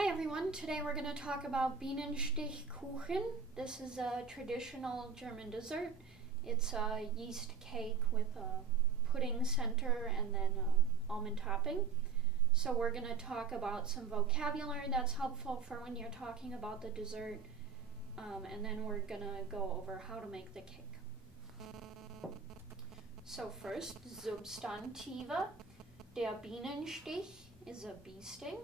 Hi everyone, today we're going to talk about Bienenstichkuchen. This is a traditional German dessert. It's a yeast cake with a pudding center and then almond topping. So we're going to talk about some vocabulary that's helpful for when you're talking about the dessert, and then we're going to go over how to make the cake. So first, Substantive. Der Bienenstich is a bee sting.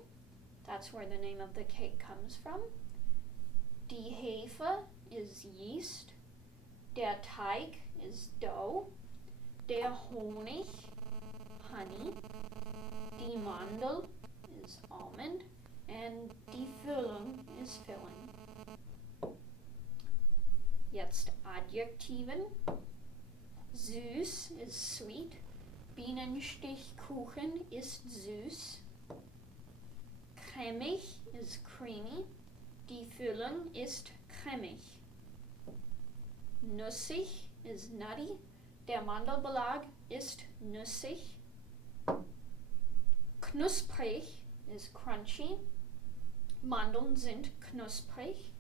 That's where the name of the cake comes from. Die Hefe is yeast. Der Teig is dough. Der Honig, honey. Die Mandel is almond. And die Füllung is filling. Jetzt Adjektiven. Süß is sweet. Bienenstichkuchen ist süß. Cremig is creamy. Die Füllung ist cremig. Nussig is nutty. Der Mandelbelag ist nussig. Knusprig is crunchy. Mandeln sind knusprig.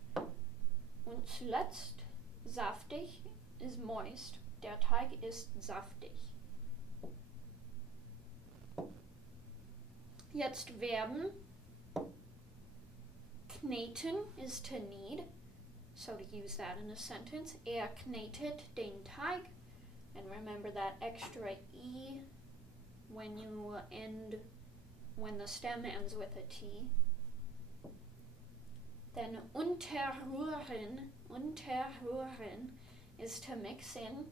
Und zuletzt saftig is moist. Der Teig ist saftig. Jetzt Verben. Kneten is to knead, so to use that in a sentence. Knetet den Teig, and remember that extra E when the stem ends with a T. Then unterrühren is to mix in.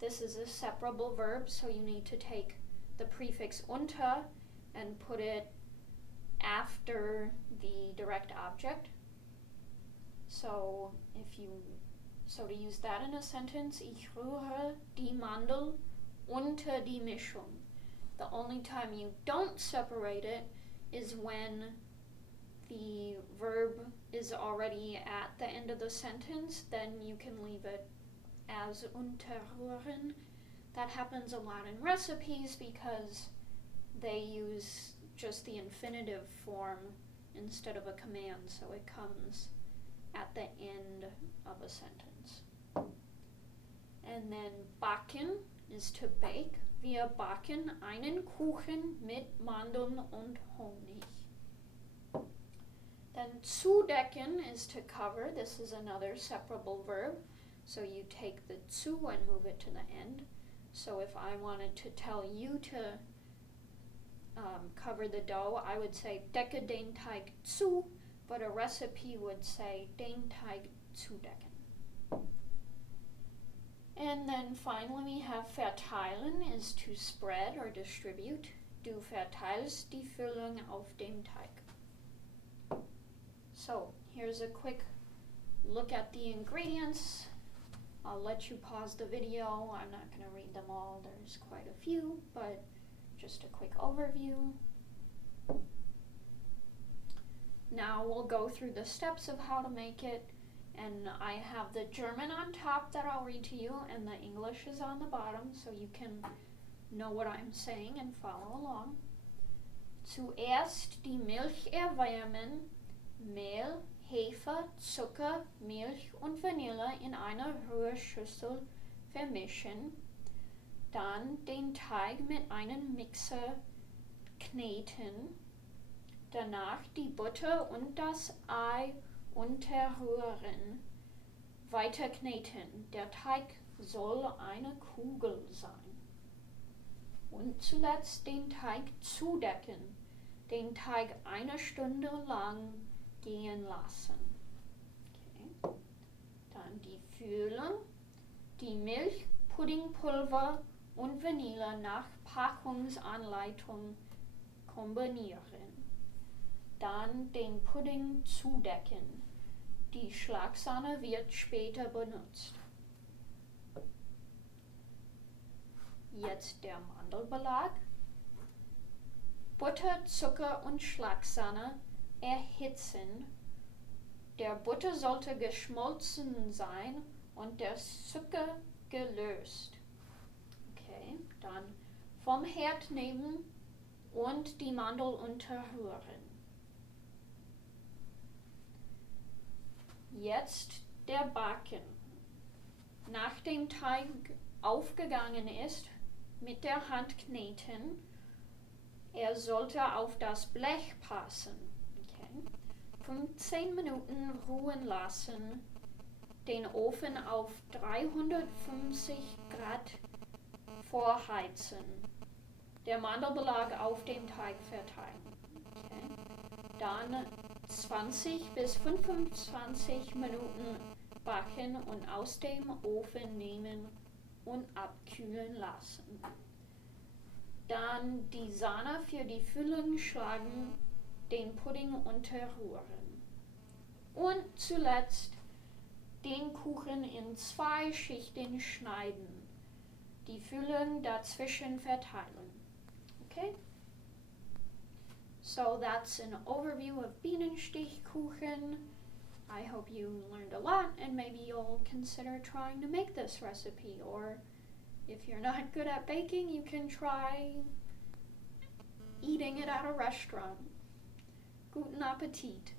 This is a separable verb, so you need to take the prefix unter and put it after the direct object. So to use that in a sentence, ich rühre die Mandel unter die Mischung. The only time you don't separate it is when the verb is already at the end of the sentence. Then you can leave it as unterrühren. That happens a lot in recipes because they use just the infinitive form instead of a command, so it comes at the end of a sentence. And then backen is to bake. Wir backen einen Kuchen mit Mandeln und Honig. Then zudecken is to cover. This is another separable verb, so you take the zu and move it to the end. So if I wanted to tell you to cover the dough, I would say decke den Teig zu, but a recipe would say den Teig zudecken. And then finally we have verteilen is to spread or distribute. Du verteilst die Füllung auf dem Teig. So here's a quick look at the ingredients. I'll let you pause the video. I'm not going to read them all. There's quite a few, but just a quick overview. Now we'll go through the steps of how to make it, and I have the German on top that I'll read to you, and the English is on the bottom, so you can know what I'm saying and follow along. Zuerst die Milch erwärmen, Mehl, Hefe, Zucker, Milch und Vanille in einer Rührschüssel vermischen. Dann den Teig mit einem Mixer kneten. Danach die Butter und das Ei unterrühren. Weiter kneten. Der Teig soll eine Kugel sein. Und zuletzt den Teig zudecken. Den Teig eine Stunde lang gehen lassen. Okay. Dann die Füllung. Die Milch, Puddingpulver und Vanille nach Packungsanleitung kombinieren. Dann den Pudding zudecken. Die Schlagsahne wird später benutzt. Jetzt der Mandelbelag. Butter, Zucker und Schlagsahne erhitzen. Der Butter sollte geschmolzen sein und der Zucker gelöst. Okay, dann vom Herd nehmen und die Mandel unterrühren. Jetzt der Backen. Nach dem Teig aufgegangen ist, mit der Hand kneten. Er sollte auf das Blech passen. Okay. 15 Minuten ruhen lassen. Den Ofen auf 350 Grad vorheizen. Der Mandelbelag auf dem Teig verteilen. Okay. Dann 20 bis 25 Minuten backen und aus dem Ofen nehmen und abkühlen lassen. Dann die Sahne für die Füllung schlagen, den Pudding unterrühren. Und zuletzt den Kuchen in 2 Schichten schneiden. Die Füllung dazwischen verteilen. Okay? So that's an overview of Bienenstichkuchen. I hope you learned a lot and maybe you'll consider trying to make this recipe, or if you're not good at baking, you can try eating it at a restaurant. Guten Appetit!